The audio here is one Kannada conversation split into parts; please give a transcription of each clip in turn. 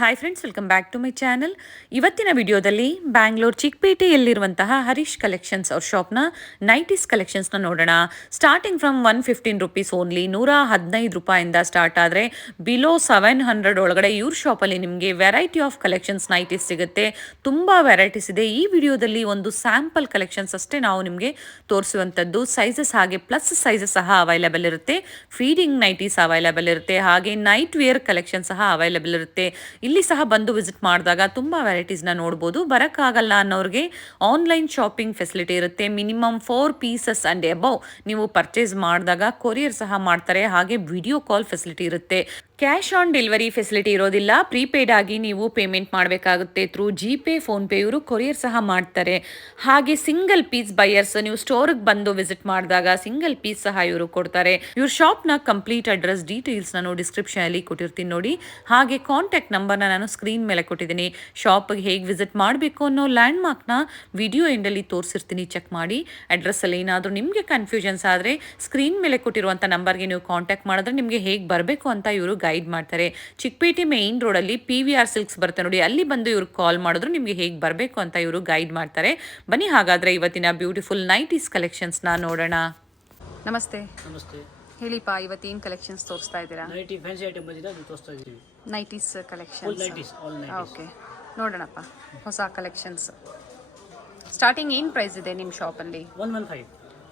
Hi friends, welcome back to my channel. ಇವತ್ತಿನ ವಿಡಿಯೋದಲ್ಲಿ ಬ್ಯಾಂಗ್ಳೂರ್ ಚಿಕ್ಕಪೇಟೆಯಲ್ಲಿರುವಂತಹ ಹರೀಶ್ ಕಲೆಕ್ಷನ್ಸ್ ಅವ್ರ ಶಾಪ್ನ ನೈಟೀಸ್ ಕಲೆಕ್ಷನ್ಸ್ನ ನೋಡೋಣ. ಸ್ಟಾರ್ಟಿಂಗ್ ಫ್ರಮ್ $115 ಓನ್ಲಿ, $115 ಸ್ಟಾರ್ಟ್ ಆದರೆ ಬಿಲೋ $700 ಒಳಗಡೆ ಇವ್ರ ಶಾಪಲ್ಲಿ ನಿಮಗೆ ವೆರೈಟಿ ಆಫ್ ಕಲೆಕ್ಷನ್ಸ್ ನೈಟೀಸ್ ಸಿಗುತ್ತೆ. ತುಂಬ ವೆರೈಟೀಸ್ ಇದೆ. ಈ ವಿಡಿಯೋದಲ್ಲಿ ಒಂದು ಸ್ಯಾಂಪಲ್ ಕಲೆಕ್ಷನ್ಸ್ ಅಷ್ಟೇ ನಾವು ನಿಮಗೆ ತೋರಿಸುವಂಥದ್ದು. ಸೈಜಸ್ ಹಾಗೆ ಪ್ಲಸ್ ಸೈಜಸ್ ಸಹ ಅವೈಲೇಬಲ್ ಇರುತ್ತೆ. ಫೀಡಿಂಗ್ ನೈಟೀಸ್ ಅವೈಲೇಬಲ್ ಇರುತ್ತೆ, ಹಾಗೆ ನೈಟ್ ವೇರ್ ಕಲೆಕ್ಷನ್ ಸಹ ಅವೈಲೇಬಲ್ ಇರುತ್ತೆ. ಇಲ್ಲಿ ಸಹ ಬಂದು ವಿಸಿಟ್ ಮಾಡಿದಾಗ ತುಂಬ ವೆರೈಟೀಸ್ನ ನೋಡ್ಬೋದು. ಬರೋಕ್ಕಾಗಲ್ಲ ಅನ್ನೋರಿಗೆ ಆನ್ಲೈನ್ ಶಾಪಿಂಗ್ ಫೆಸಿಲಿಟಿ ಇರುತ್ತೆ. ಮಿನಿಮಮ್ 4 ಪೀಸಸ್ ಆ್ಯಂಡ್ ಎಬವ್ ನೀವು ಪರ್ಚೇಸ್ ಮಾಡಿದಾಗ ಕೊರಿಯರ್ ಸಹ ಮಾಡ್ತಾರೆ, ಹಾಗೆ ವಿಡಿಯೋ ಕಾಲ್ ಫೆಸಿಲಿಟಿ ಇರುತ್ತೆ. ಕ್ಯಾಶ್ ಆನ್ ಡೆಲಿವರಿ ಫೆಸಿಲಿಟಿ ಇರೋದಿಲ್ಲ. ಪ್ರೀಪೇಯ್ಡ್ ಆಗಿ ನೀವು ಪೇಮೆಂಟ್ ಮಾಡಬೇಕಾಗುತ್ತೆ ಥ್ರೂ ಜಿಪೇ, ಫೋನ್ಪೇ. ಇವರು ಕೊರಿಯರ್ ಸಹ ಮಾಡ್ತಾರೆ. ಹಾಗೆ ಸಿಂಗಲ್ ಪೀಸ್ ಬೈಯರ್ಸ್ ನೀವು ಸ್ಟೋರ್ಗೆ ಬಂದು ವಿಸಿಟ್ ಮಾಡಿದಾಗ ಸಿಂಗಲ್ ಪೀಸ್ ಸಹ ಇವರು ಕೊಡ್ತಾರೆ. ಇವ್ರ ಶಾಪ್ನ ಕಂಪ್ಲೀಟ್ ಅಡ್ರೆಸ್ ಡೀಟೇಲ್ಸ್ ನಾನು ಡಿಸ್ಕ್ರಿಪ್ಷನ್ ಅಲ್ಲಿ ಕೊಟ್ಟಿರ್ತೀನಿ ನೋಡಿ. ಹಾಗೆ ಕಾಂಟ್ಯಾಕ್ಟ್ ನಂಬರ್ನ ನಾನು ಸ್ಕ್ರೀನ್ ಮೇಲೆ ಕೊಟ್ಟಿದ್ದೀನಿ. ಶಾಪ್ಗೆ ಹೇಗೆ ವಿಸಿಟ್ ಮಾಡಬೇಕು ಅನ್ನೋ ಲ್ಯಾಂಡ್ ಮಾರ್ಕ್ನ ವಿಡಿಯೋ ಎಂಡಲ್ಲಿ ತೋರಿಸಿರ್ತೀನಿ, ಚೆಕ್ ಮಾಡಿ. ಅಡ್ರೆಸ್ಸಲ್ಲಿ ಏನಾದರೂ ನಿಮಗೆ ಕನ್ಫ್ಯೂಷನ್ಸ್ ಆದರೆ ಸ್ಕ್ರೀನ್ ಮೇಲೆ ಕೊಟ್ಟಿರುವಂಥ ನಂಬರ್ಗೆ ನೀವು ಕಾಂಟ್ಯಾಕ್ಟ್ ಮಾಡಿದ್ರೆ ನಿಮಗೆ ಹೇಗೆ ಬರಬೇಕು ಅಂತ ಇವರು ಗೈಡ್ ಮಾಡ್ತಾರೆ. ಚಿಕ್ಕಪೇಟೆ ಮೇನ್ ರೋಡಲ್ಲಿ PVR ಸಿಲ್ಕ್ಸ್ ಬರುತ್ತೆ ನೋಡಿ, ಅಲ್ಲಿ ಬಂದು ಇವ್ರು ಕಾಲ್ ಮಾಡಿದ್ರು ನಿಮಗೆ ಹೇಗೆ ಬರಬೇಕು ಅಂತ ಇವರು ಗೈಡ್ ಮಾಡ್ತಾರೆ. ಬನ್ನಿ ಹಾಗಾದರೆ ಇವತ್ತಿನ ಬ್ಯೂಟಿಫುಲ್ ನೈಟೀಸ್ ಕಲೆಕ್ಷನ್ಸ್ನ ನೋಡೋಣ. ನಮಸ್ತೆ. ನಮಸ್ತೆ. ಹೇಳಿಪ್ಪ, ಇವತ್ತೇನು ಕಲೆಕ್ಷನ್ಸ್ ತೋರಿಸ್ತಾ ಇದ್ದೀರಾ? ನೈಟಿ ಫ್ಯಾನ್ಸಿ ಐಟಮ್ ಬಂದಿದೆ, ಅದು ತೋರಿಸ್ತಾ ಇದ್ದೀವಿ. Nighties collections. All nighties. Okay, ನೋಡೋಣಪ್ಪ. ಹೊಸ ಕಲೆಕ್ಷನ್ಸ್. ಸ್ಟಾರ್ಟಿಂಗ್ ಏನು ಪ್ರೈಸ್ ಇದೆ ನಿಮ್ಮ ಶಾಪಲ್ಲಿ? 115.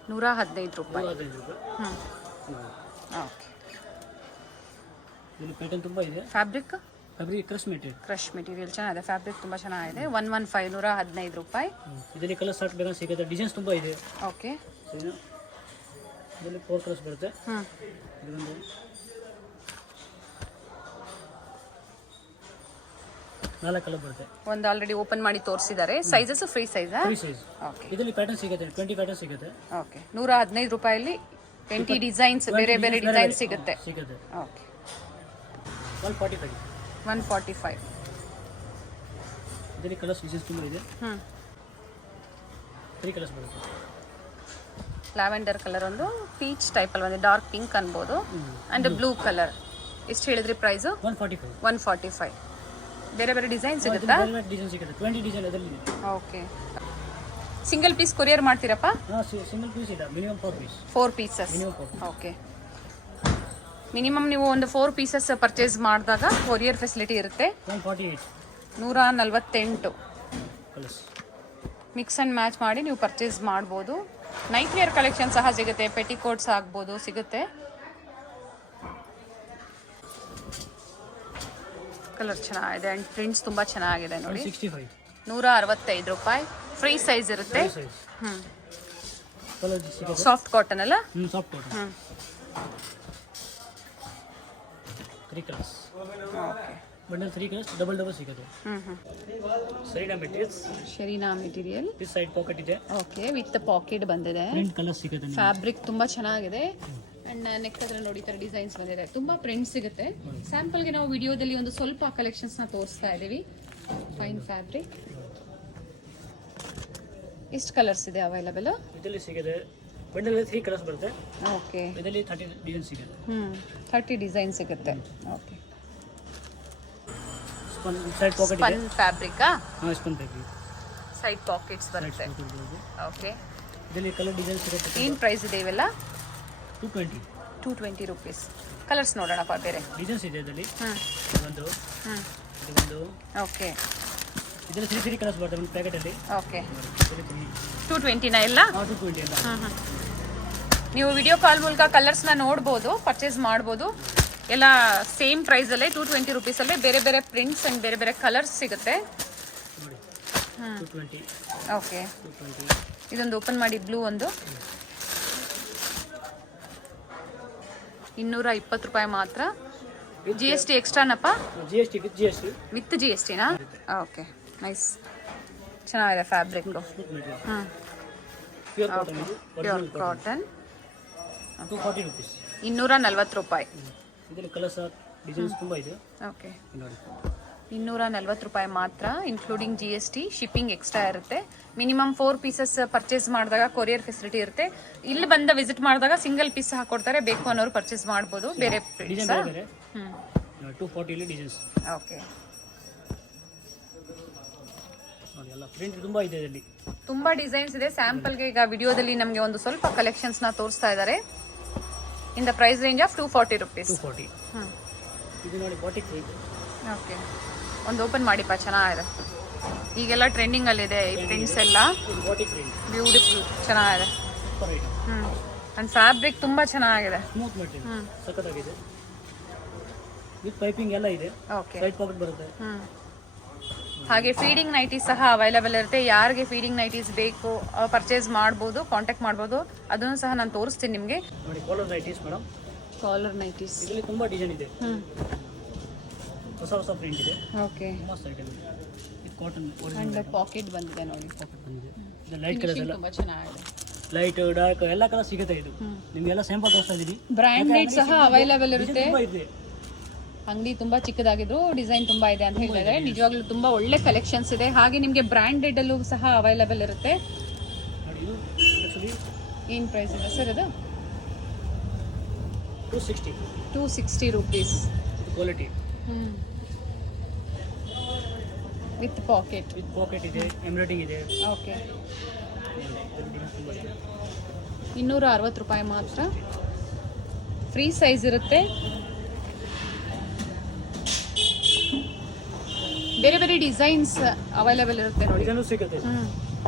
$115. ಹ್ಞೂ. ಓಕೆ. ಇಲ್ಲಿ ಪ್ಯಾಟರ್ನ್ ತುಂಬ ಇದೆ. ಫ್ಯಾಬ್ರಿಕ್ ಕ್ರಶ್ ಮೆಟೀರಿಯಲ್ ಚೆನ್ನಾಗಿದೆ. ಫ್ಯಾಬ್ರಿಕ್ ತುಂಬ ಚೆನ್ನಾಗಿದೆ. 115, $115. ಇದರಲ್ಲಿ ಕಲರ್ ಸ್ಟಾರ್ಟ್ ಬೇಕಾದ್ರೆ ಸಿಗುತ್ತೆ. ಡಿಸೈನ್ಸ್ ತುಂಬ ಇದೆ. ಓಕೆ. ಇದರಲ್ಲಿ 4 ಕಲರ್ಸ್ ಬರುತ್ತೆ. ಇದೊಂದು 4 ಕಲರ್ ಬರುತ್ತೆ. ಒಂದು ಆಲ್ರೆಡಿ ಓಪನ್ ಮಾಡಿ ತೋರಿಸಿದ್ದಾರೆ. ಸೈಜಸ್ ಫ್ರೀ ಸೈಜಾ? Free size. ಓಕೆ. ಇದರಲ್ಲಿ ಪ್ಯಾಟರ್ನ್ ಸಿಗುತ್ತೆ, 20 ಪ್ಯಾಟರ್ನ್ ಸಿಗುತ್ತೆ. ಓಕೆ. $115 20 ಡಿಸೈನ್ಸ್, ಬೇರೆ ಬೇರೆ ಡಿಸೈನ್ ಸಿಗುತ್ತೆ. ಓಕೆ. 145. 145. ಇದರಲ್ಲಿ ಕಲರ್ಸ್ ಡಿಸೈನ್ಸ್ ತುಂಬ ಇದೆ. 3 ಕಲರ್ಸ್ ಬರುತ್ತೆ. ಲ್ಯಾವೆಂಡರ್ ಕಲರ್ ಒಂದು, ಪೀಚ್ ಟೈಪಲ್ಲಿ ಒಂದು, ಡಾರ್ಕ್ ಪಿಂಕ್ ಅನ್ಬೋದು, ಆ್ಯಂಡ್ ಬ್ಲೂ ಕಲರ್. ಎಷ್ಟು ಹೇಳಿದ್ರಿ ಪ್ರೈಸು? 145. ಬೇರೆ ಬೇರೆ ಡಿಸೈನ್ ಸಿಗುತ್ತಾ? ಡಿಸೈನ್ ಸಿಗುತ್ತೆ, 20 ಡಿಸೈನ್ ಅದರಲ್ಲಿ. ಓಕೆ. ಸಿಂಗಲ್ ಪೀಸ್ ಕೊರಿಯರ್ ಮಾಡ್ತೀರಪ್ಪ? ಸಿಂಗಲ್ ಪೀಸ್ ಇಲ್ಲ, minimum 4 piece. 4 pieces. Okay. Minimum ನೀವು ಒಂದು 4 ಪೀಸಸ್ ಪರ್ಚೇಸ್ ಮಾಡಿದಾಗ ಕೊರಿಯರ್ ಫೆಸಿಲಿಟಿ ಇರುತ್ತೆ. 148 ಮಿಕ್ಸ್ ಆ್ಯಂಡ್ ಮ್ಯಾಚ್ ಮಾಡಿ ನೀವು ಪರ್ಚೇಸ್ ಮಾಡ್ಬೋದು. ನೈಟ್ ವೇರ್ ಕಲೆಕ್ಷನ್ ಸಹ ಸಿಗುತ್ತೆ, ಪೆಟಿಕೋಟ್ಸ್ ಆಗ್ಬೋದು, ಸಿಗುತ್ತೆ. ಕಲರ್ ಚೆನ್ನಾಗಿದೆ ಆ್ಯಂಡ್ ಪ್ರಿಂಟ್ಸ್ ತುಂಬ ಚೆನ್ನಾಗಿದೆ ನೋಡಿ. $165. ಫ್ರೀ ಸೈಜ್ ಇರುತ್ತೆ. ಸಾಫ್ಟ್ ಕಾಟನ್ ಅಲ್ಲ? Soft cotton. 3 colours. Okay. Bundle 3 colours double ಸಿಗುತ್ತೆ. ಶರೀನಾ ಮೆಟೀರಿಯಲ್. ದಿಸ್ ಸೈಡ್ ಪಾಕೆಟ್ ಇದೆ. ಓಕೆ, ವಿತ್ ಪಾಕೆಟ್ ಬಂದಿದೆ. ಪ್ರಿಂಟ್ ಕಲರ್ ಸಿಗುತ್ತೆ. ಫ್ಯಾಬ್ರಿಕ್ ತುಂಬಾ ಚೆನ್ನಾಗಿದೆ. ಅಂಡ್ ನೆಕ್ ಹತ್ರ ನೋಡಿ, ಈ ತರ ಡಿಸೈನ್ಸ್ ಬಂದಿದೆ. ತುಂಬಾ ಪ್ರಿಂಟ್ ಸಿಗುತ್ತೆ. ಸ್ಯಾಂಪಲ್ಗೆ ನಾವು ವಿಡಿಯೋದಲ್ಲಿ ಒಂದು ಸ್ವಲ್ಪ ಕಲೆಕ್ಷನ್ಸ್ ನ ತೋರಿಸ್ತಾ ಇದೀವಿ. Fine fabric. ಎಷ್ಟು ಕಲರ್ಸ್ ಇದೆ ಅವೈಲೇಬಲ್? ಇದರಲ್ಲಿ ಸಿಗುತ್ತೆ ಬಂಡಲ್ 3 ಕಲರ್ಸ್ ಬರುತ್ತೆ. ಓಕೆ. ಇದರಲ್ಲಿ 30 ಡಿಸೈನ್ ಸಿಗುತ್ತೆ. 30 ಡಿಸೈನ್ ಸಿಗುತ್ತೆ. ಓಕೆ. ಸೈಡ್ ಪಾಕೆಟ್ ಇದೆ. Spun fabric. Spun fabric. Side pockets ಬರುತ್ತೆ. ಓಕೆ. ಇದರಲ್ಲಿ ಕಲರ್ ಡಿಸೈನ್ ಸಿಗುತ್ತೆ. ಏನು ಪ್ರೈಸ್ ಇದೆ ಇವೆಲ್ಲ? 220 ರೂಪೀಸ್. ಕಲರ್ಸ್ ನೋಡೋಣಪ್ಪ. ಬೇರೆ ಡಿಸೈನ್ಸ್ ಇದೆ ಇದರಲ್ಲಿ. ಒಂದು ಓಕೆ. ಇದರಲ್ಲಿ 3 ಕಲರ್ಸ್ ಬರುತ್ತೆ ಒಂದು ಪ್ಯಾಕೆಟ್ ಅಲ್ಲಿ. ಓಕೆ. 220 ಇಲ್ಲ? 220 ಇಲ್ಲ. ನೀವು ವಿಡಿಯೋ ಕಾಲ್ ಮೂಲಕ ಕಲರ್ಸ್ನ ನೋಡ್ಬೋದು, ಪರ್ಚೇಸ್ ಮಾಡ್ಬೋದು. ಎಲ್ಲ ಸೇಮ್ ಪ್ರೈಸಲ್ಲೇ 220 ರೂಪೀಸಲ್ಲೇ ಬೇರೆ ಬೇರೆ ಪ್ರಿಂಟ್ಸ್ ಆ್ಯಂಡ್ ಬೇರೆ ಬೇರೆ ಕಲರ್ಸ್ ಸಿಗುತ್ತೆ. 220. ಓಕೆ. ಇದೊಂದು ಓಪನ್ ಮಾಡಿ, ಬ್ಲೂ ಒಂದು. $220 ಮಾತ್ರ. GST ಎಕ್ಸ್ಟ್ರಾನಪ್ಪ? ವಿತ್ GSTನಾ? Okay, nice. ಚೆನ್ನಾಗಿದೆ ಫ್ಯಾಬ್ರಿಕ್. Pure cotton. 240 ರೂಪೀಸ್. $240. ಇದರಲ್ಲಿ ಕಲರ್ಸ್ ಡಿಸೈನ್ಸ್ ತುಂಬ ಇದೆ. ಓಕೆ. $240 ಮಾತ್ರ, ಇನ್ಕ್ಲೂಡಿಂಗ್ GST. ಶಿಪ್ಪಿಂಗ್ ಎಕ್ಸ್ಟ್ರಾ ಇರುತ್ತೆ. ಮಿನಿಮಮ್ 4 ಪೀಸಸ್ ಪರ್ಚೇಸ್ ಮಾಡಿದಾಗ ಕೊರಿಯರ್ ಫೆಸಿಲಿಟಿ ಇರುತ್ತೆ. ಇಲ್ಲಿ ಬಂದ ವಿಸಿಟ್ ಮಾಡಿದಾಗ ಸಿಂಗಲ್ ಪೀಸ್ ಹಾಕೊಡ್ತಾರೆ. ಬೇಕು ಅನ್ನೋರು ಪರ್ಚೇಸ್ ಮಾಡ್ಬೋದು. ಬೇರೆ ಡಿಸೈನ್ ಬೇರೆ. 240 ಡಿಸೈನ್ಸ್. ಓಕೆ. ನೋಡಿ ಎಲ್ಲ ಪ್ರಿಂಟ್ ತುಂಬ ಇದೆ ಇದರಲ್ಲಿ. ತುಂಬಾ ಡಿಸೈನ್ಸ್ ಇದೆ. ಸ್ಯಾಂಪಲ್ಗೆ ಈಗ ವಿಡಿಯೋದಲ್ಲಿ ನಮಗೆ ಒಂದು ಸ್ವಲ್ಪ ಕಲೆಕ್ಷನ್ಸ್ನ ತೋರಿಸ್ತಾ ಇದ್ದಾರೆ. In the price range of 240 rupees. 240. ಇದು ನೋಡಿ ಬಾಟಿಕ್ ಪ್ರಿಂಟ್. ಓಕೆ, ಒಂದು ಓಪನ್ ಮಾಡಿಪ್ಪ, ಚೆನ್ನಾಗಿದೆ. ಈಗೆಲ್ಲ ಟ್ರೆಂಡಿಂಗ್ ಅಲ್ಲಿ ಇದೆ ಈ ಪ್ರಿಂಟ್ಸ್ ಎಲ್ಲ. ಇದು ಬಾಟಿಕ್ ಪ್ರಿಂಟ್. ಬ್ಯೂಟಿಫುಲ್, ಚೆನ್ನಾಗಿದೆ. Super item. ಅಂಡ್ ಫ್ಯಾಬ್ರಿಕ್ ತುಂಬಾ ಚೆನ್ನಾಗಿದೆ. ಸ್ಮೂತ್ ಮೆಟೀರಿಯಲ್, ಸಖತ್ತಾಗಿದೆ. ವಿತ್ ಪೈಪಿಂಗ್ ಎಲ್ಲ ಇದೆ. ಓಕೆ, ಸೈಡ್ ಪಾಕೆಟ್ ಬರುತ್ತೆ. ಹಾಗೆ ಫೀಡಿಂಗ್ ನೈಟೀಸ್ ಸಹ ಅವೈಲೇಬಲ್ ಇರುತ್ತೆ. ಯಾರಿಗೆ ಫೀಡಿಂಗ್ ನೈಟೀಸ್ ಬೇಕು ಪರ್ಚೇಸ್ ಮಾಡ್ಬೋದು, ಕಾಂಟ್ಯಾಕ್ಟ್ ಮಾಡ್ಬೋದು. ಅದನ್ನು ಸಹ ನಾನು ತೋರಿಸ್ತೀನಿ ನಿಮಗೆ. ನೋಡಿ collar nighties madam. Collar nighties ಇದರಲ್ಲಿ ತುಂಬಾ ಡಿಸೈನ್ ಇದೆ. ಹೊಸ ಹೊಸ ಪ್ರಿಂಟ್ ಇದೆ. ಓಕೆ, ಮಸ್ತ್ ಐಟಮ್ ಇದೆ. ಇದು ಕಾಟನ್ ಅಂಡ್ ಪಾಕೆಟ್ ಬಂದಿದೆ ನೋಡಿ. ಪಾಕೆಟ್ ಬಂದಿದೆ. ಇದು ಲೈಟ್ ಕಲರ್ ಎಲ್ಲ, ತುಂಬಾ ಚೆನ್ನಾಗಿದೆ. ಲೈಟ್ ಡಾರ್ಕ್ ಎಲ್ಲ ಕಲರ್ ಸಿಗುತ್ತೆ. ಇದು ನಿಮಗೆಲ್ಲ ಸ್ಯಾಂಪಲ್ ತೋರಿಸ್ತಾ ಇದ್ದೀನಿ. ಬ್ರ್ಯಾಂಡೆಡ್ ಸಹ ಅವೈಲೇಬಲ್ ಇರುತ್ತೆ. ತುಂಬಾ ಇದೆ. ಅಂಗಡಿ ತುಂಬಾ ಚಿಕ್ಕದಾಗಿದ್ರು ಡಿಸೈನ್ ತುಂಬಾ ಇದೆ ಅಂತ ಹೇಳಿದ್ದಾರೆ. ನಿಜವಾಗ್ಲೂ ತುಂಬಾ ಒಳ್ಳೆ ಕಲೆಕ್ಷನ್ಸ್ ಇದೆ. ಹಾಗೆ ನಿಮಗೆ ಬ್ರ್ಯಾಂಡೆಡ್ ಅಲ್ಲೂ ಸಹ ಅವೈಲೇಬಲ್ ಇರುತ್ತೆ. ನೋಡಿ ಇದು ಆಕ್ಚುಲಿ ಏನ್ ಪ್ರೈಸ್ ಇದೆ ಸರ್ ಇದು? 260. 260 ರುಪೀಸ್. ಇದು quality. With packet. With packet ಇದೆ, ಎಂಬ್ರಾಯ್ಡಿಂಗ್ ಇದೆ. ಓಕೆ, ತುಂಬಾ ಇದೆ. 260 ರೂಪಾಯಿ ಮಾತ್ರ. ಫ್ರೀ ಸೈಜ್ ಇರುತ್ತೆ. ಬೇರೆ ಬೇರೆ ಡಿಸೈನ್ಸ್ ಅವೈಲೇಬಲ್ ಇರುತ್ತೆ ನೋಡಿ. ಇದನ್ನು ಸಿಗುತ್ತೆ.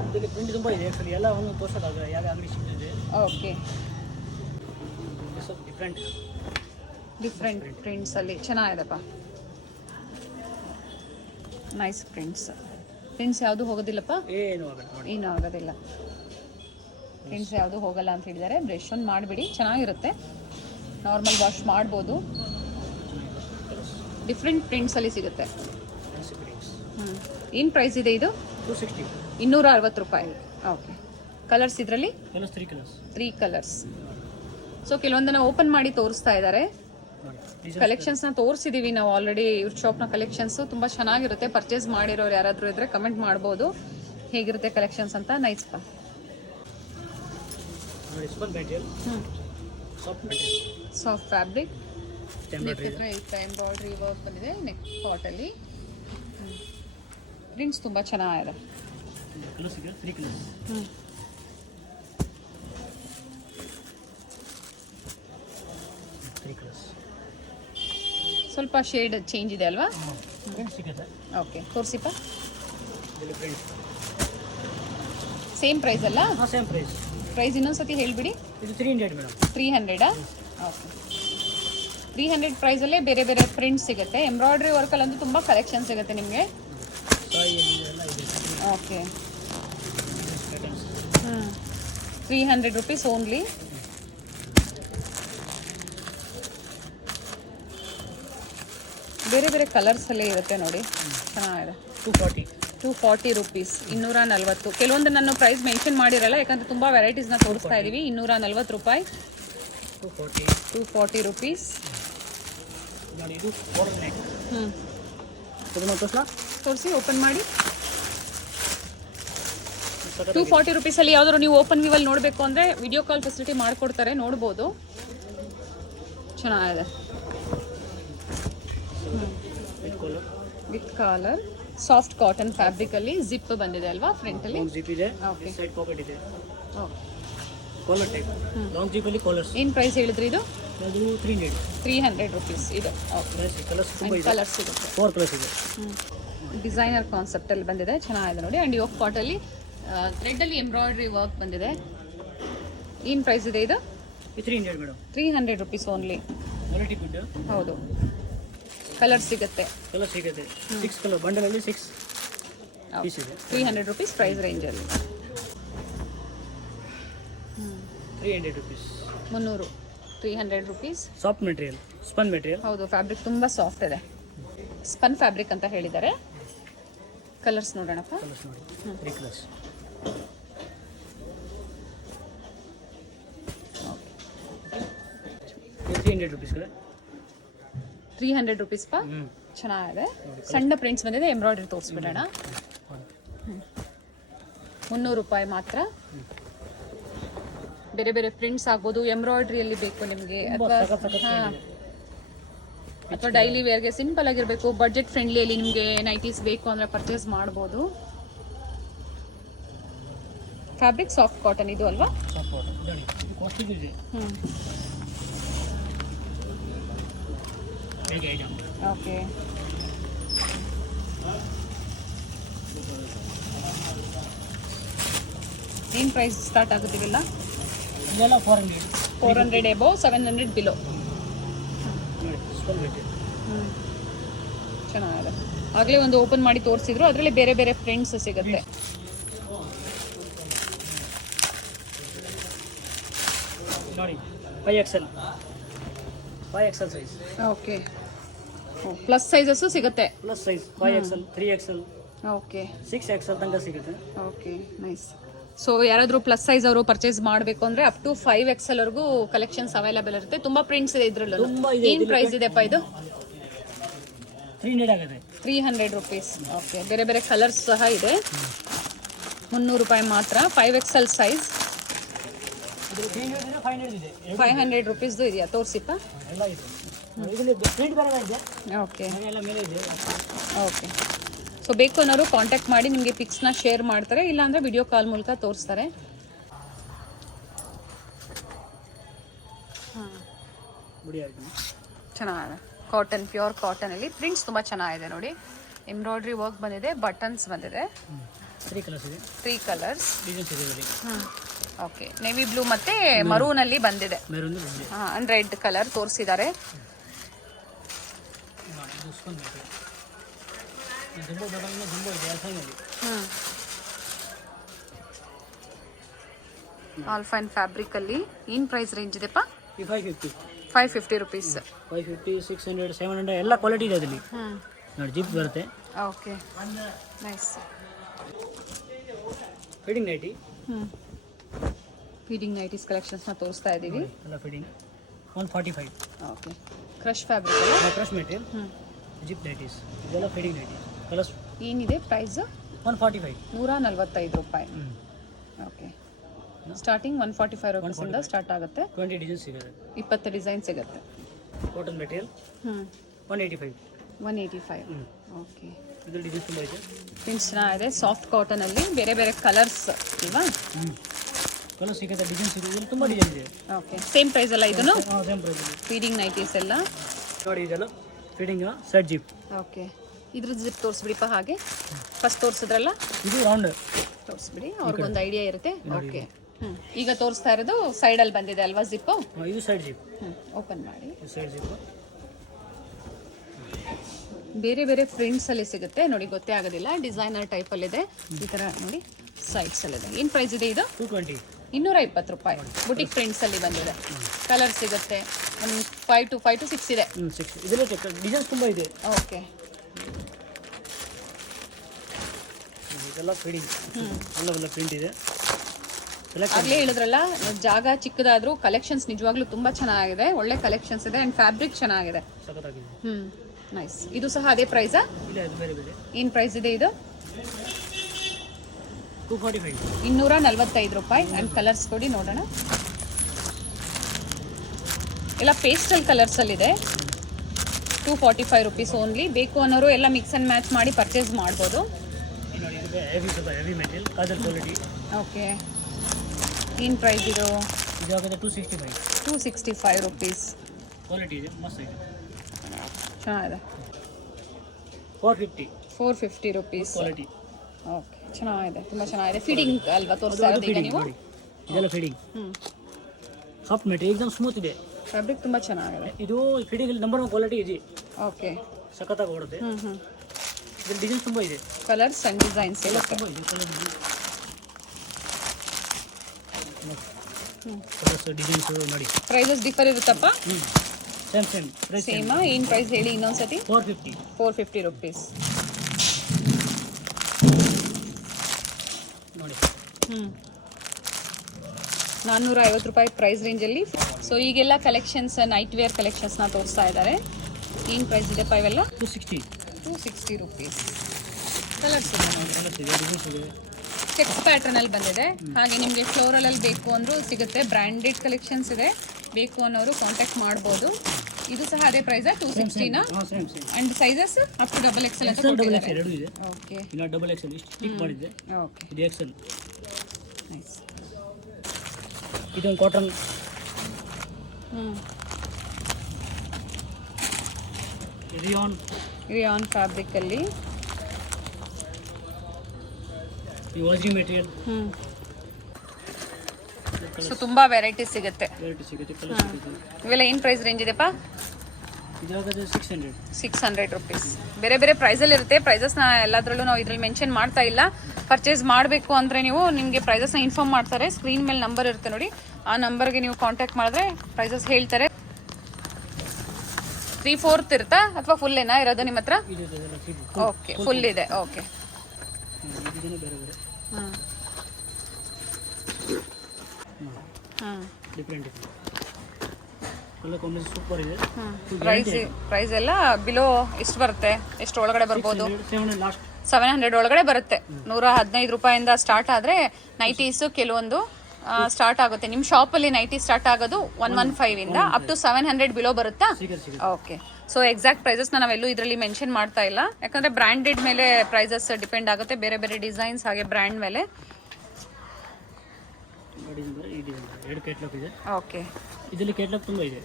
ಇದರಲ್ಲಿ ಪ್ರಿಂಟ್ ತುಂಬಾ ಇದೆ. ಆಕ್ಚುಲಿ ಎಲ್ಲ ಒಂದು ತೋರಿಸೋದಾದ್ರೆ ಯಾವ ಅಂಗಡಿ ಸಿಗ್ತದೆ. ಓಕೆ, ಡಿಫ್ರೆಂಟ್ ಪ್ರಿಂಟ್ಸ್ ಅಲ್ಲಿ ಚೆನ್ನಾಗಿದೆಪ್ಪ. ನೈಸ್ ಪ್ರಿಂಟ್ಸ್ ಯಾವುದು ಹೋಗೋದಿಲ್ಲಪ್ಪ. ಏನು ಆಗಲ್ಲ ನೋಡಿ. ಏನೂ ಆಗೋದಿಲ್ಲ. ಪ್ರಿಂಟ್ಸ್ ಯಾವುದು ಹೋಗಲ್ಲ ಅಂತ ಹೇಳಿದ್ದಾರೆ. ಬ್ರಷ್ ಒಂದು ಮಾಡಿಬಿಡಿ, ಚೆನ್ನಾಗಿರುತ್ತೆ. ನಾರ್ಮಲ್ ವಾಶ್ ಮಾಡ್ಬೋದು. ಡಿಫ್ರೆಂಟ್ ಪ್ರಿಂಟ್ಸಲ್ಲಿ ಸಿಗುತ್ತೆ. ಏನು ಪ್ರೈಸ್ ಇದೆ ಇದು? 260. 260 ರೂಪಾಯಿ. ಓಕೆ, ಕಲರ್ಸ್ ಇದರಲ್ಲಿ? Colours 3 colours. 3 ಕಲರ್ಸ್. ಸೊ ಕೆಲವೊಂದನ್ನ ಓಪನ್ ಮಾಡಿ ತೋರಿಸ್ತಾ ಇದ್ದಾರೆ. ಕಲೆಕ್ಷನ್ಸ್ನ ತೋರಿಸಿದ್ದೀವಿ ನಾವು ಆಲ್ರೆಡಿ. ಇವ್ರ ಶಾಪ್ನ ಕಲೆಕ್ಷನ್ಸು ತುಂಬ ಚೆನ್ನಾಗಿರುತ್ತೆ. ಪರ್ಚೇಸ್ ಮಾಡಿರೋರು ಯಾರಾದರೂ ಇದ್ದರೆ ಕಮೆಂಟ್ ಮಾಡ್ಬೋದು ಹೇಗಿರುತ್ತೆ ಕಲೆಕ್ಷನ್ಸ್ ಅಂತ. ನೈಸ್ ಪಾ. Spun material. Soft material. Soft fabric. Embroidery work ಬಂದಿದೆ ನೆಕ್ ಪಾಟಲ್ಲಿ. ಪ್ರಿಂಟ್ಸ್ ತುಂಬ ಚೆನ್ನಾಗಿದೆ. ಕಲರ್ಸ್ ಇದೆ 3 ಕಲರ್ಸ್. ಸ್ವಲ್ಪ ಶೇಡ್ ಚೇಂಜ್ ಇದೆ ಅಲ್ವಾ? ಪ್ರಿಂಟ್ ಸಿಗುತ್ತೆ. ಓಕೆ, ತೋರಿಸಿಪ್ಪ. ಇದರಲ್ಲಿ ಪ್ರಿಂಟ್ ಸೇಮ್ ಪ್ರೈಸ್ ಅಲ್ಲ? ಹಾಂ, ಸೇಮ್ ಪ್ರೈಸ್. ಪ್ರೈಸ್ ಇನ್ನೊಂದ್ಸತಿ ಹೇಳಿಬಿಡಿ. ಇದು 300 ಮೇಡಮ್. 300? ಓಕೆ, 300 ಪ್ರೈಸಲ್ಲೇ ಬೇರೆ ಬೇರೆ ಪ್ರಿಂಟ್ ಸಿಗುತ್ತೆ. ಎಂಬ್ರಾಯ್ಡ್ರಿ ವರ್ಕಲ್ಲಂತೂ ತುಂಬ ಕಲೆಕ್ಷನ್ ಸಿಗುತ್ತೆ ನಿಮಗೆ. ಎಲ್ಲ ಇದೆ. Okay, patterns. 300 rupees only. ಬೇರೆ ಬೇರೆ ಕಲರ್ಸಲ್ಲೇ ಇರುತ್ತೆ ನೋಡಿ, ಚೆನ್ನಾಗಿದೆ. 240 ರುಪೀಸ್. 240. ಕೆಲವೊಂದು ನಾನು ಪ್ರೈಸ್ ಮೆನ್ಷನ್ ಮಾಡಿರಲ್ಲ, ಯಾಕಂದರೆ ತುಂಬ ವೆರೈಟೀಸ್ನ ತೋರಿಸ್ತಾ ಇದ್ದೀವಿ. 240 ರೂಪಾಯಿ. 240 ರುಪೀಸ್. ನೋಡಿ ಇದು ಬಾಟಲ್ ನೆಕ್. ತೋರಿಸಿ, ಓಪನ್ ಮಾಡಿ. 240 ರುಪೀಸಲ್ಲಿ ಯಾವ್ದಾದ್ರು ನೀವು ಓಪನ್ ವ್ಯೂವಲ್ಲಿ ನೋಡಬೇಕು ಅಂದರೆ ವಿಡಿಯೋ ಕಾಲ್ ಫೆಸಿಲಿಟಿ ಮಾಡಿಕೊಡ್ತಾರೆ, ನೋಡ್ಬೋದು. ಚೆನ್ನಾಗಿದೆ. With collar. ಸಾಫ್ಟ್ ಕಾಟನ್ ಫ್ಯಾಬ್ರಿಕಲ್ಲಿ ಜಿಪ್ ಬಂದಿದೆ ಅಲ್ವಾ ಫ್ರಂಟಲ್ಲಿ? ಜಿಪ್ ಇದೆ. ಓಕೆ, ಸೈಡ್ ಪಾಕೆಟ್ ಇದೆ. Okay, collar type. Long zip ಅಲ್ಲಿ ಕಾಲರ್ಸ್. ಏನು ಪ್ರೈಸ್ ಹೇಳಿದ್ರಿ ಇದು? ಅದು 300 ರುಪೀಸ್ ಇದು. ಓಕೆ, ಕಲರ್ಸ್ ತುಂಬ ಇದೆ. ಕಲರ್ಸ್ ಸಿಗುತ್ತೆ. 4 ಕಲರ್ಸ್ ಇದೆ. ಡಿಸೈನರ್ ಕಾನ್ಸೆಪ್ಟಲ್ಲಿ ಬಂದಿದೆ, ಚೆನ್ನಾಗಿದೆ ನೋಡಿ. ಆ್ಯಂಡ್ ಯೋಕ್ ಪಾಟಲ್ಲಿ ಥ್ರೆಡ್ಡಲ್ಲಿ ಎಂಬ್ರಾಯ್ಡ್ರಿ ವರ್ಕ್ ಬಂದಿದೆ. ಏನು ಪ್ರೈಸ್ ಇದೆ ಇದು? 300 madam. 300 rupees only. Quality good. ಹೌದು, ಕಲರ್ ಸಿಗುತ್ತೆ. ಕಲರ್ ಸಿಗುತ್ತೆ. 6 ಕಲರ್ ಬಂಡಲಲ್ಲಿ 6 ಪೀಸ್ ಇದೆ. 300 ರುಪೀಸ್ ಪ್ರೈಸ್ ರೇಂಜಲ್ಲಿ. 300 rupees. 300. 300 rupees. Soft material, spun material. ಹೌದು, ಫ್ಯಾಬ್ರಿಕ್ ತುಂಬ ಸಾಫ್ಟ್ ಇದೆ. ಸ್ಪನ್ ಫ್ಯಾಬ್ರಿಕ್ ಅಂತ ಹೇಳಿದ್ದಾರೆ. ಕಲರ್ಸ್ ನೋಡೋಣಪ್ಪ. ಕಲರ್ಸ್ ನೋಡಿ, 3 ಕಲರ್ಸ್. 300 ರುಪೀಸ್. 300 ರುಪೀಸ್ ಪಾ. ಚೆನ್ನಾಗಿದೆ. ಸಣ್ಣ ಪ್ರಿಂಟ್ಸ್ ಬಂದಿದೆ. ಎಂಬ್ರಾಯ್ಡ್ರಿ ತೋರಿಸ್ಬಿಡೋಣ. 300 ರೂಪಾಯಿ ಮಾತ್ರ. ಬೇರೆ ಬೇರೆ ಪ್ರಿಂಟ್ಸ್ ಆಗ್ಬೋದು, ಎಂಬ್ರಾಯ್ಡ್ರಿಯಲ್ಲಿ ಬೇಕು ನಿಮಗೆ ಅಥವಾ ಅಥವಾ ಡೈಲಿ ವೇರ್ಗೆ ಸಿಂಪಲ್ ಆಗಿರಬೇಕು, ಬಡ್ಜೆಟ್ ಫ್ರೆಂಡ್ಲಿಯಲ್ಲಿ ನಿಮಗೆ ನೈಟೀಸ್ ಬೇಕು ಅಂದರೆ ಪರ್ಚೇಸ್ ಮಾಡ್ಬೋದು. ಫ್ಯಾಬ್ರಿಕ್ ಸಾಫ್ಟ್ ಕಾಟನ್ ಇದು ಅಲ್ವಾ? ಸಾಫ್ಟ್ ಕಾಟನ್ ನೋಡಿ, ಕಾಸ್ಟ್ಲಿ ಇದೆ. ಹೇಗೆ ಐಟಮ್? ಓಕೆ. ಏನು ಪ್ರೈಸ್ ಸ್ಟಾರ್ಟ್ ಆಗುತ್ತಿವೆಲ್ಲ? ಇದೆಲ್ಲ 400. 400 ಎಬೋ, 700 ಬಿಲೋ. ನೋಡಿ ಸ್ಪಲ್ ವೇಟ್. ಚೆನ್ನಾಗಿದೆ. ಆಗಲೇ ಒಂದು ಓಪನ್ ಮಾಡಿ ತೋರಿಸಿದ್ರು, ಅದರಲ್ಲಿ ಬೇರೆ ಬೇರೆ ಪ್ರಿಂಟ್ಸ್ ಸಿಗುತ್ತೆ. ನೋಡಿ 5XL size. Okay. Plus sizes ಸಿಗುತ್ತೆ. Plus size 5XL, 3XL, okay, 6XL ತನಕ ಸಿಗುತ್ತೆ. Okay, nice. ಸೊ ಯಾರಾದರೂ ಪ್ಲಸ್ ಸೈಜ್ ಅವರು ಪರ್ಚೇಸ್ ಮಾಡಬೇಕು ಅಂದರೆ ಅಪ್ ಟು 5XL ವರೆಗೂ ಕಲೆಕ್ಷನ್ಸ್ ಅವೈಲೇಬಲ್ ಇರುತ್ತೆ. ತುಂಬ ಪ್ರಿಂಟ್ಸ್ ಇದೆ ಇದರಲ್ಲೂ. ತುಂಬಾ ಇದೆ. ಏನು ಪ್ರೈಸ್ ಇದೆಪ್ಪ ಇದು? 300 ಆಗುತ್ತೆ. 300 ರುಪೀಸ್. ಓಕೆ, ಬೇರೆ ಬೇರೆ ಕಲರ್ಸ್ ಸಹ ಇದೆ. 300 ರೂಪಾಯಿ ಮಾತ್ರ. 5XL size. ಇದು 300 ಇದೆ, 500 ಇದೆ. 500 ರುಪೀಸ್ದು ಇದೆಯಾ? ತೋರಿಸಿಪ್ಪ. ಎಲ್ಲ ಇದೆ. ಇದರಲ್ಲಿ ಪ್ರಿಂಟ್ ಬೇರೆ ಇದೆ. ಓಕೆ, ಎಲ್ಲ ಮೇಲೆ ಇದೆ. ಓಕೆ. ಸೊ ಬೇಕು ಅನ್ನೋರು ಕಾಂಟ್ಯಾಕ್ಟ್ ಮಾಡಿ ನಿಮಗೆ ಪಿಕ್ಸ್ನ ಶೇರ್ ಮಾಡ್ತಾರೆ, ಇಲ್ಲಾಂದರೆ ವಿಡಿಯೋ ಕಾಲ್ ಮೂಲಕ ತೋರಿಸ್ತಾರೆ. ಚೆನ್ನಾಗಿದೆ. ಕಾಟನ್, ಪ್ಯೂರ್ ಕಾಟನಲ್ಲಿ ಪ್ರಿಂಟ್ಸ್ ತುಂಬ ಚೆನ್ನಾಗಿದೆ ನೋಡಿ. ಎಂಬ್ರಾಯ್ಡ್ರಿ ವರ್ಕ್ ಬಂದಿದೆ, ಬಟನ್ಸ್ ಬಂದಿದೆ. 3 ಕಲರ್ಸ್ ಇದೆ. 3 ಕಲರ್ಸ್. ಡಿಸೈನ್ಸ್ ಇದೆ ನೋಡಿ. ಓಕೆ, ನೇವಿ ಬ್ಲೂ ಮತ್ತೆ ಮರೂನಲ್ಲಿ ಬಂದಿದೆ. ಮೆರೂನ್ ಇದೆ. ಅಂಡ್ ರೆಡ್ ಕಲರ್ ತೋರಿಸಿದ್ದಾರೆ. ಇದು spun weight. Jumbo button jumbo ಇದೆ ಅಲ್ಫೈನಲ್ಲಿ. ಆಲ್ಫೈನ್ ಫ್ಯಾಬ್ರಿಕ್ ಅಲ್ಲಿ ಏನು ಪ್ರೈಸ್ ರೇಂಜ್ ಇದೆಪ್ಪ? 550. 550 ರುಪೀಸ್. 550, 600, 700 ಎಲ್ಲ ಕ್ವಾಲಿಟಿ ಇದೆ ಅದರಲ್ಲಿ. ನೋಡಿ ಜಿಪ್ ಬರುತ್ತೆ. Okay, nice. Fitting nighty. Feeding nighties ಕಲೆಕ್ಷನ್ಸ್ನ ತೋರಿಸ್ತಾ ಇದ್ದೀವಿ. ಎಲ್ಲ ಫಿಟ್ಟಿಂಗ್ 145. ಓಕೆ, ಕ್ರಶ್ ಫ್ಯಾಬ್ರಿಕ್ ಅಲ್ಲ? Crush material. ಜಿಪ್ ನೈಟೀಸ್ ಇದೆಲ್ಲ ಫಿಟ್ಟಿಂಗ್ ನೈಟಿ. ಕಲರ್ಸ್ ಏನಿದೆ ಪ್ರೈಸ್? 145. 145 ರೂಪಾಯಿ. ಓಕೆ, ಸ್ಟಾರ್ಟಿಂಗ್ 145 ರುಪೀಸಿಂದ ಸ್ಟಾರ್ಟ್ ಆಗುತ್ತೆ. 20 ಡಿಸೈನ್ ಸಿಗುತ್ತೆ. 20 ಡಿಸೈನ್ ಸಿಗುತ್ತೆ. Cotton material 185. 185. ಓಕೆ, ಇದು ಡಿಸೈನ್ ತುಂಬ ಇದೆ. ಪ್ರಿಂಟ್ಸ್ ಚೆನ್ನಾಗಿದೆ. ಸಾಫ್ಟ್ ಕಾಟನಲ್ಲಿ ಬೇರೆ ಬೇರೆ ಕಲರ್ಸ್ ಇಲ್ವಾ? ಕಲರ್ ಸಿಗುತ್ತೆ, ಡಿಸೈನ್ ಸಿಗುತ್ತೆ. ಇಲ್ಲಿ ತುಂಬ ಡಿಸೈನ್ ಇದೆ. ಓಕೆ, ಸೇಮ್ ಪ್ರೈಸ್ ಅಲ್ಲ ಇದನ್ನು? ಸೇಮ್ ಪ್ರೈಸ್ ಇದೆ. ಫೀಡಿಂಗ್ ನೈಟೀಸ್ ಎಲ್ಲ ನೋಡಿ, ಇದೆಲ್ಲ ಫಿಟ್ಟಿಂಗ್ ಸೆಟ್ ಜಿಪ್. ಓಕೆ, ಇದ್ರದ್ದು ಜಿಪ್ ತೋರಿಸ್ಬಿಡಿಪ್ಪ. ಹಾಗೆ ಫಸ್ಟ್ ತೋರಿಸಿದ್ರಲ್ಲ, ಇದು ರೌಂಡ್ ತೋರಿಸ್ಬಿಡಿ, ಅವ್ರಿಗೊಂದು ಐಡಿಯಾ ಇರುತ್ತೆ. ಓಕೆ, ಈಗ ತೋರಿಸ್ತಾ ಇರೋದು ಸೈಡಲ್ಲಿ ಬಂದಿದೆ ಅಲ್ವಾ ಜಿಪ್ಪು? ಇದು ಸೈಡ್ ಜಿಪ್. ಓಪನ್ ಮಾಡಿ. ಸೈಡ್ ಜಿಪ್ ಬೇರೆ ಬೇರೆ ಪ್ರಿಂಟ್ಸಲ್ಲಿ ಸಿಗುತ್ತೆ ನೋಡಿ, ಗೊತ್ತೇ ಆಗೋದಿಲ್ಲ. ಡಿಸೈನರ್ ಟೈಪಲ್ಲಿದೆ ಈ ಥರ ನೋಡಿ, ಸೈಡ್ಸಲ್ಲಿದೆ. ಏನು ಪ್ರೈಸ್ ಇದೆ ಇದು? 220. 220 ರೂಪಾಯಿ. ಬುಟಿಕ್ ಪ್ರಿಂಟ್ಸಲ್ಲಿ ಬಂದಿದೆ. ಕಲರ್ ಸಿಗುತ್ತೆ. ಒಂದು 5 to 6 ಇದೆ. 6 ಇದರಲ್ಲಿ ಡಿಸೈನ್ಸ್ ತುಂಬ ಇದೆ. ಓಕೆ, ಇದೆಲ್ಲ ಫೀಡಿಂಗ್ ಎಲ್ಲ ಪ್ರಿಂಟ್ ಇದೆ. ಆಗಲೇ ಹೇಳಿದ್ರಲ್ಲ, ಜಾಗ ಚಿಕ್ಕದಾದರೂ ಕಲೆಕ್ಷನ್ಸ್ ನಿಜವಾಗ್ಲೂ ತುಂಬ ಚೆನ್ನಾಗಿದೆ. ಒಳ್ಳೆ ಕಲೆಕ್ಷನ್ಸ್ ಇದೆ ಆ್ಯಂಡ್ ಫ್ಯಾಬ್ರಿಕ್ ಚೆನ್ನಾಗಿದೆ. ಸಖತ್ತಾಗಿದೆ. ನೈಸ್. ಇದು ಸಹ ಅದೇ ಪ್ರೈಸಾ? ಇಲ್ಲ, ಇದು ಬೇರೆ ಬೇರೆ. ಏನು ಪ್ರೈಸ್ ಇದೆ ಇದು? 245. 245 ರೂಪಾಯಿ. ಆ್ಯಂಡ್ ಕಲರ್ಸ್ ಕೊಡಿ ನೋಡೋಣ. ಎಲ್ಲ ಪೇಸ್ಟಲ್ ಕಲರ್ಸಲ್ಲಿದೆ. 245 rupees only. ಬೇಕು ಅನ್ನೋರು ಎಲ್ಲ ಮಿಕ್ಸ್ ಆ್ಯಂಡ್ ಮ್ಯಾಚ್ ಮಾಡಿ ಪರ್ಚೇಸ್ ಮಾಡ್ಬೋದು. Heavy material, Kajal quality. Okay, ಏನು ಪ್ರೈಸ್ ಇದು? ಇದು ಆಗುತ್ತೆ 265. 265 ರುಪೀಸ್. ಕ್ವಾಲಿಟಿ ಇದೆ, ಮಸ್ತ್ ಇದೆ, ಚೆನ್ನಾಗಿದೆ. 450 ರುಪೀಸ್. ಕ್ವಾಲಿಟಿ. ಓಕೆ, ಚೆನ್ನಾಗಿದೆ, ತುಂಬ ಚೆನ್ನಾಗಿದೆ. ಫೀಡಿಂಗ್ ಅಲ್ವಾ ತೋರಿಸ್ತಾ ಇರೋದು ಈಗ ನೀವು? ಇದೆಲ್ಲ ಫೀಡಿಂಗ್. ಸಾಫ್ಟ್ ಮೆಟೀರಿಯಲ್, ಎಕ್ದಮ್ ಸ್ಮೂತ್ ಇದೆ. ಫ್ಯಾಬ್ರಿಕ್ ತುಂಬ ಚೆನ್ನಾಗಿದೆ. ಇದು ಫೀಡಿಂಗ್ ನಂಬರ್ 1 ಕ್ವಾಲಿಟಿ ಇದೆ. ಓಕೆ, ಸಖತ್ತಾಗಿ ಓಡುತ್ತೆ. ಇದು ಡಿಸೈನ್ಸ್ ತುಂಬ ಇದೆ. ಕಲರ್ಸ್ ಆ್ಯಂಡ್ ಡಿಸೈನ್ಸ್ ಎಲ್ಲ ತುಂಬ ಇದೆ. ಕಲರ್ಸ್ ಡಿಸೈನ್ಸ್ ನೋಡಿ. ಪ್ರೈಸಸ್ ಡಿಫರ್ ಇರುತ್ತಪ್ಪ? Same price. ಸೇಮಾ? ಏನು ಪ್ರೈಸ್ ಹೇಳಿ ಇನ್ನೊಂದ್ಸತಿ? 450. 450 ರುಪೀಸ್. ನೋಡಿ. 450 ರೂಪಾಯಿ ಪ್ರೈಸ್ ರೇಂಜಲ್ಲಿ. ಸೊ ಈಗೆಲ್ಲ ಕಲೆಕ್ಷನ್ಸ್, ನೈಟ್ ವೇರ್ ಕಲೆಕ್ಷನ್ಸ್ನ ತೋರಿಸ್ತಾ ಇದ್ದಾರೆ. ಏನು ಪ್ರೈಸ್ ಇದೆಪ್ಪ ಇವೆಲ್ಲ? 260 ರುಪೀಸ್. ಕಲರ್ಸ್ ಇದೆ, ಚೆಕ್ಸ್ ಪ್ಯಾಟರ್ನಲ್ಲಿ ಬಂದಿದೆ. ಹಾಗೆ ನಿಮಗೆ ಫ್ಲೋರಲಲ್ಲಿ ಬೇಕು ಅಂದರೂ ಸಿಗುತ್ತೆ. ಬ್ರ್ಯಾಂಡೆಡ್ ಕಲೆಕ್ಷನ್ಸ್ ಇದೆ. ಬೇಕು ಅನ್ನೋರು ಕಾಂಟ್ಯಾಕ್ಟ್ ಮಾಡ್ಬೋದು. ಇದು ಸಹ ಅದೇ ಪ್ರೈಸ್ 260 ಹಾಂ same and sizes up to double XL ಅಂತ ಎಕ್ಸೆಲ್ ಡಬಲ್ ಕೊಟ್ಟಿದ್ದಾರೆ. ಎಕ್ಸೆಲ್ ಎರಡೂ ಇದೆ. ಓಕೆ ಇಲ್ಲ ಡಬಲ್ ಎಕ್ಸೆಲ್ ಇಷ್ಟು ಟಿಕ್ ಮಾಡಿದ್ದೆ. ಓಕೆ ಇದು ಎಕ್ಸೆಲ್. ನೈಸ್. ಇದೊಂದು ಕಾಟನ್ ರಿಯಾನ್ ಫ್ಯಾಬ್ರಿಕ್ ಅಲ್ಲಿ ಈ ವಾಜಿಂಗ್ ಮೆಟೀರಿಯಲ್. ಸೊ ತುಂಬಾ ವೆರೈಟೀಸ್ ಸಿಗುತ್ತೆ. ವೆರೈಟಿ ಸಿಗುತ್ತೆ, ಕಲರ್ ಸಿಗುತ್ತೆ. ಇವೆಲ್ಲ ಏನು ಪ್ರೈಸ್ ರೇಂಜ್ ಇದೆಪ್ಪ? ಇದಾಗದು 600. 600 ರುಪೀಸ್. ಬೇರೆ ಬೇರೆ ಪ್ರೈಸಲ್ಲಿ ಇರುತ್ತೆ. ಪ್ರೈಸಸ್ನ ಎಲ್ಲದರಲ್ಲೂ ನಾವು ಇದರಲ್ಲಿ ಮೆನ್ಷನ್ ಮಾಡ್ತಾ ಇಲ್ಲ. ಪರ್ಚೇಸ್ ಮಾಡಬೇಕು ಅಂದರೆ ನೀವು ನಿಮಗೆ ಪ್ರೈಸಸ್ನ ಇನ್ಫಾರ್ಮ್ ಮಾಡ್ತಾರೆ. ಸ್ಕ್ರೀನ್ ಮೇಲೆ ನಂಬರ್ ಇರುತ್ತೆ ನೋಡಿ, ಆ ನಂಬರ್ಗೆ ನೀವು ಕಾಂಟ್ಯಾಕ್ಟ್ ಮಾಡಿದ್ರೆ ಪ್ರೈಸಸ್ ಹೇಳ್ತಾರೆ. 3/4 ಇರುತ್ತಾ ಅಥವಾ ಫುಲ್ ಏನಾ ಇರೋದು ನಿಮ್ಮ ಹತ್ರ? ಓಕೆ, ಫುಲ್ ಇದೆ. ಓಕೆ, ಬೇರೆ ಬೇರೆ ಡಿಫ್ರೆಂಟ್ ಎಲ್ಲ ಕಾಂಬಿನೇಷನ್ ಸೂಪರ್ ಇದೆ. ಪ್ರೈಸ್ ಎಲ್ಲ ಬಿಲೋ ಎಷ್ಟು ಬರುತ್ತೆ? ಎಷ್ಟು ಒಳಗಡೆ ಬರ್ಬೋದು? 700 ಲಾಸ್ಟ್. 700 ಒಳಗಡೆ ಬರುತ್ತೆ. 115 ರೂಪಾಯಿಂದ ಸ್ಟಾರ್ಟ್ ಆದರೆ ನೈಟೀಸು ಕೆಲವೊಂದು ಸ್ಟಾರ್ಟ್ ಆಗುತ್ತೆ. ನಿಮ್ಮ ಶಾಪಲ್ಲಿ ನೈಟಿ ಸ್ಟಾರ್ಟ್ ಆಗೋದು 115 ಇಂದ ಅಪ್ ಟು 700 ಬಿಲೋ ಬರುತ್ತಾ? ಓಕೆ. ಸೊ ಎಕ್ಸಾಕ್ಟ್ ಪ್ರೈಸಸ್ನ ನಾವೆಲ್ಲೂ ಇದರಲ್ಲಿ ಮೆನ್ಷನ್ ಮಾಡ್ತಾ ಇಲ್ಲ, ಯಾಕಂದರೆ ಬ್ರ್ಯಾಂಡೆಡ್ ಮೇಲೆ ಪ್ರೈಸಸ್ ಡಿಪೆಂಡ್ ಆಗುತ್ತೆ, ಬೇರೆ ಬೇರೆ ಡಿಸೈನ್ಸ್ ಹಾಗೆ ಬ್ರ್ಯಾಂಡ್ ಮೇಲೆ. ಎರಡು ಕ್ಯಾಟ್ಲಾಗ್ ಇದೆ. ಓಕೆ, ಇದರಲ್ಲಿ ಕ್ಯಾಟ್ಲಾಗ್ ತುಂಬ ಇದೆ.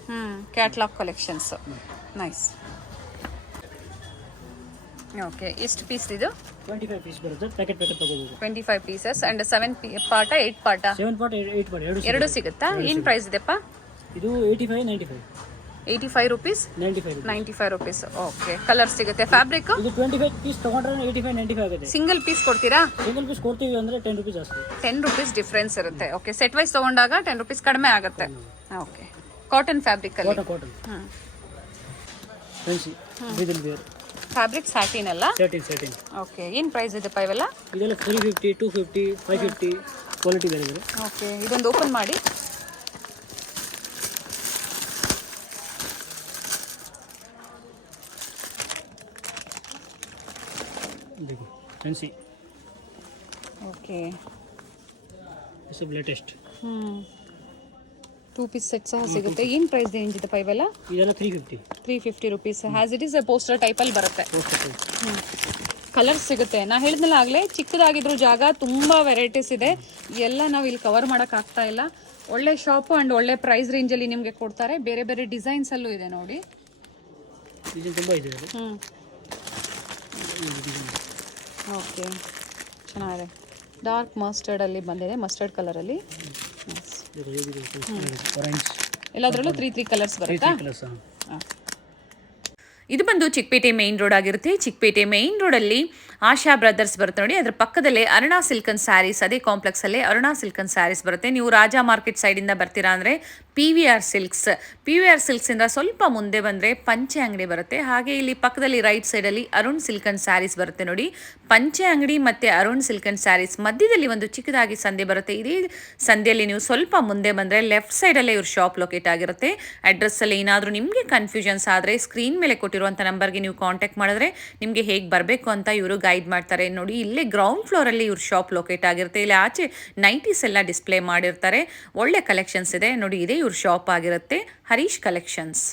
Catalogue collections. ನೈಸ್. ಓಕೆ, ಎಷ್ಟು ಪೀಸ್ ಇದು? 25 ಪೀಸ್ ಬರುತ್ತೆ. ಪ್ಯಾಕೆಟ್ ತಗೋಬಹುದು. 25 pieces and 7 part 8 part? 7 part 8 part ಎರಡು ಸಿಗುತ್ತಾ? ಏನು ಪ್ರೈಸ್ ಇದೆಪ್ಪ? ಇದು 85 95. 85 ರುಪೀಸ್, 95 ರುಪೀಸ್. ಓಕೆ, ಕಲರ್ ಸಿಗುತ್ತೆ. ಫ್ಯಾಬ್ರಿಕ್ ಇದು 25 ಪೀಸ್ ತಗೊಂಡ್ರೆ 85 95 ಆಗುತ್ತೆ. ಸಿಂಗಲ್ ಪೀಸ್ ಕೊಡ್ತೀರಾ? ಸಿಂಗಲ್ ಪೀಸ್ ಕೊಡ್ತೀವಿ ಅಂದ್ರೆ 10 ರುಪೀಸ್ ಜಾಸ್ತಿ. 10 ರುಪೀಸ್ ಡಿಫ್ರೆನ್ಸ್ ಇರುತ್ತೆ. ಓಕೆ, ಸೆಟ್ ವೈಸ್ ತಗೊಂಡಾಗ 10 ರುಪೀಸ್ ಕಡಿಮೆ ಆಗುತ್ತೆ. ಓಕೆ, ಕಾಟನ್ ಫ್ಯಾಬ್ರಿಕ್ ಅಲ್ಲಿ. Cotton fancy bridal wear fabric satin ಅಲ್ಲ? ಸ್ಯಾಟಿನ್. ಓಕೆ, ಏನು ಪ್ರೈಸ್ ಇದೆಪ್ಪ ಇವೆಲ್ಲ? ಇದೆಲ್ಲ 350 250 550 ಕ್ವಾಲಿಟಿ ಬೇರೆ ಬೇರೆ. ಓಕೆ, ಇದೊಂದು ಓಪನ್ ಮಾಡಿ. देखो फैंसी. ओके, ये सब लेटेस्ट. 2 ಪೀಸ್ ಸೆಟ್ ಸಹ ಸಿಗುತ್ತೆ. ಏನು ಪ್ರೈಸ್ ರೇಂಜ್ ಇದೆಪ್ಪ ಇವೆಲ್ಲ? ಇದೆಲ್ಲ 350. 350 rupees. Has it is poster ಟೈಪಲ್ಲಿ ಬರುತ್ತೆ. ಕಲರ್ಸ್ ಸಿಗುತ್ತೆ. ನಾ ಹೇಳಿದ್ನಲ್ಲ ಆಗಲೇ, ಚಿಕ್ಕದಾಗಿದ್ರು ಜಾಗ ತುಂಬ ವೆರೈಟೀಸ್ ಇದೆ, ಎಲ್ಲ ನಾವು ಇಲ್ಲಿ ಕವರ್ ಮಾಡೋಕ್ಕಾಗ್ತಾ ಇಲ್ಲ. ಒಳ್ಳೆ ಶಾಪು ಆ್ಯಂಡ್ ಒಳ್ಳೆ ಪ್ರೈಸ್ ರೇಂಜಲ್ಲಿ ನಿಮಗೆ ಕೊಡ್ತಾರೆ. ಬೇರೆ ಬೇರೆ ಡಿಸೈನ್ಸಲ್ಲೂ ಇದೆ ನೋಡಿ. ಡಿಸೈನ್ ತುಂಬ ಇದೆ. ಓಕೆ, ಚೆನ್ನಾಗಿದೆ. ಡಾರ್ಕ್ ಮಸ್ಟರ್ಡಲ್ಲಿ ಬಂದಿದೆ, ಮಸ್ಟರ್ಡ್ ಕಲರಲ್ಲಿ. ಎಲ್ಲದರಲ್ಲೂ 3 ಕಲರ್ಸ್ ಬರುತ್ತಾ? ಇದು ಬಂದು ಚಿಕ್ಕಪೇಟೆ ಮೇನ್ ರೋಡ್ ಆಗಿರುತ್ತೆ. ಚಿಕ್ಕಪೇಟೆ ಮೇನ್ ರೋಡಲ್ಲಿ ಆಶಾ ಬ್ರದರ್ಸ್ ಬರುತ್ತೆ ನೋಡಿ, ಅದ್ರ ಪಕ್ಕದಲ್ಲೇ ಅರುಣಾ ಸಿಲ್ಕನ್ ಸ್ಯಾರೀಸ್, ಅದೇ ಕಾಂಪ್ಲೆಕ್ಸಲ್ಲೇ ಅರುಣಾ ಸಿಲ್ಕನ್ ಸ್ಯಾರೀಸ್ ಬರುತ್ತೆ. ನೀವು ರಾಜಾ ಮಾರ್ಕೆಟ್ ಸೈಡಿಂದ ಬರ್ತೀರಾ ಅಂದರೆ PVR ಸಿಲ್ಕ್ಸಿಂದ ಸ್ವಲ್ಪ ಮುಂದೆ ಬಂದರೆ ಪಂಚೆ ಅಂಗಡಿ ಬರುತ್ತೆ. ಹಾಗೆ ಇಲ್ಲಿ ಪಕ್ಕದಲ್ಲಿ ರೈಟ್ ಸೈಡಲ್ಲಿ ಅರುಣ್ ಸಿಲ್ಕನ್ ಸ್ಯಾರೀಸ್ ಬರುತ್ತೆ ನೋಡಿ. ಪಂಚೆ ಅಂಗಡಿ ಮತ್ತು ಅರುಣ್ ಸಿಲ್ಕನ್ ಸ್ಯಾರೀಸ್ ಮಧ್ಯದಲ್ಲಿ ಒಂದು ಚಿಕ್ಕದಾಗಿ ಸಂದೆ ಬರುತ್ತೆ. ಇದೇ ಸಂದೆಯಲ್ಲಿ ನೀವು ಸ್ವಲ್ಪ ಮುಂದೆ ಬಂದರೆ ಲೆಫ್ಟ್ ಸೈಡಲ್ಲೇ ಇವ್ರ ಶಾಪ್ ಲೊಕೇಟ್ ಆಗಿರುತ್ತೆ. ಅಡ್ರೆಸ್ಸಲ್ಲಿ ಏನಾದರೂ ನಿಮಗೆ ಕನ್ಫ್ಯೂಷನ್ಸ್ ಆದರೆ ಸ್ಕ್ರೀನ್ ಮೇಲೆ ಕೊಟ್ಟಿರುವಂಥ ನಂಬರ್ಗೆ ನೀವು ಕಾಂಟ್ಯಾಕ್ಟ್ ಮಾಡಿದ್ರೆ ನಿಮಗೆ ಹೇಗೆ ಬರಬೇಕು ಅಂತ ಇವರು ಗೈಡ್ ಮಾಡ್ತಾರೆ ನೋಡಿ. ಇಲ್ಲೇ ಗ್ರೌಂಡ್ ಫ್ಲೋರಲ್ಲಿ ಇವ್ರ ಶಾಪ್ ಲೊಕೇಟ್ ಆಗಿರುತ್ತೆ. ಇಲ್ಲಿ ಆಚೆ ನೈಟೀಸ್ ಎಲ್ಲ ಡಿಸ್ಪ್ಲೇ ಮಾಡಿರ್ತಾರೆ. ಒಳ್ಳೆ ಕಲೆಕ್ಷನ್ಸ್ ಇದೆ ನೋಡಿ. ಇದೇ ಇವ್ರ ಶಾಪ್ ಆಗಿರುತ್ತೆ, ಹರೀಶ್ ಕಲೆಕ್ಷನ್ಸ್.